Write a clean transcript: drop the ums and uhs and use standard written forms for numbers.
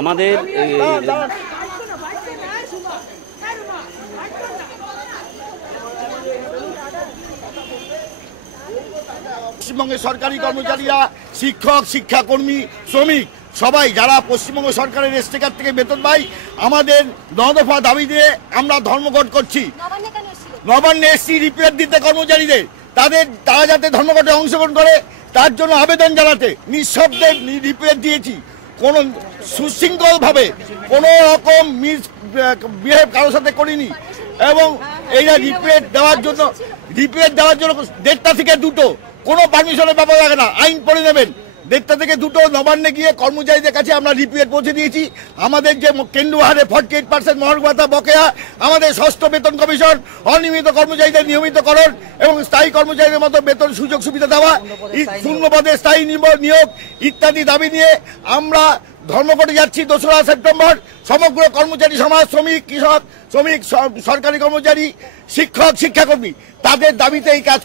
আমাদের পশ্চিমবঙ্গের সরকারি কর্মচারীরা, শিক্ষক, শিক্ষাকর্মী, শ্রমিক সবাই যারা পশ্চিমবঙ্গ সরকারের স্টেকার থেকে বেতন পাই, আমাদের 9 দফা দাবি দিয়ে আমরা ধর্মঘট করছি। নবান্নে এসছি রিপেয়ার দিতে কর্মচারীদের, তারা যাতে ধর্মঘটে অংশগ্রহণ করে তার জন্য আবেদন জানাতে নিঃশব্দে রিপেয়ার দিয়েছি। কোনো সুশৃঙ্খলভাবে কোনো রকম বিহেভ কারোর সাথে করিনি। এবং এইটা রিপেয়ার দেওয়ার জন্য 1:30 থেকে 2টো কোনো পারমিশনের ব্যাপার লাগে না, আইন পড়ে নেবেন। 1:30 থেকে 2টো নবান্নে গিয়ে কর্মচারীদের কাছে আমরা রিপেয়ার পৌঁছে দিয়েছি। আমাদের যে কেন্দ্রীয় হারে 48% মহার্ঘ ভাতা বকেয়া, আমাদের ষষ্ঠ বেতন কমিশন, অনিয়মিত কর্মচারীদের নিয়মিতকরণ এবং স্থায়ী কর্মচারীদের মতো বেতন সুযোগ সুবিধা দেওয়া, শূন্য পদে স্থায়ী নিয়োগ ইত্যাদি দাবি নিয়ে আমরা ধর্মঘটে যাচ্ছি 2রা সেপ্টেম্বর। সমগ্র কর্মচারী সমাজ, শ্রমিক, কৃষক, শ্রমিক, সরকারি কর্মচারী, শিক্ষক, শিক্ষাকর্মী তাদের দাবিতে এই কাজ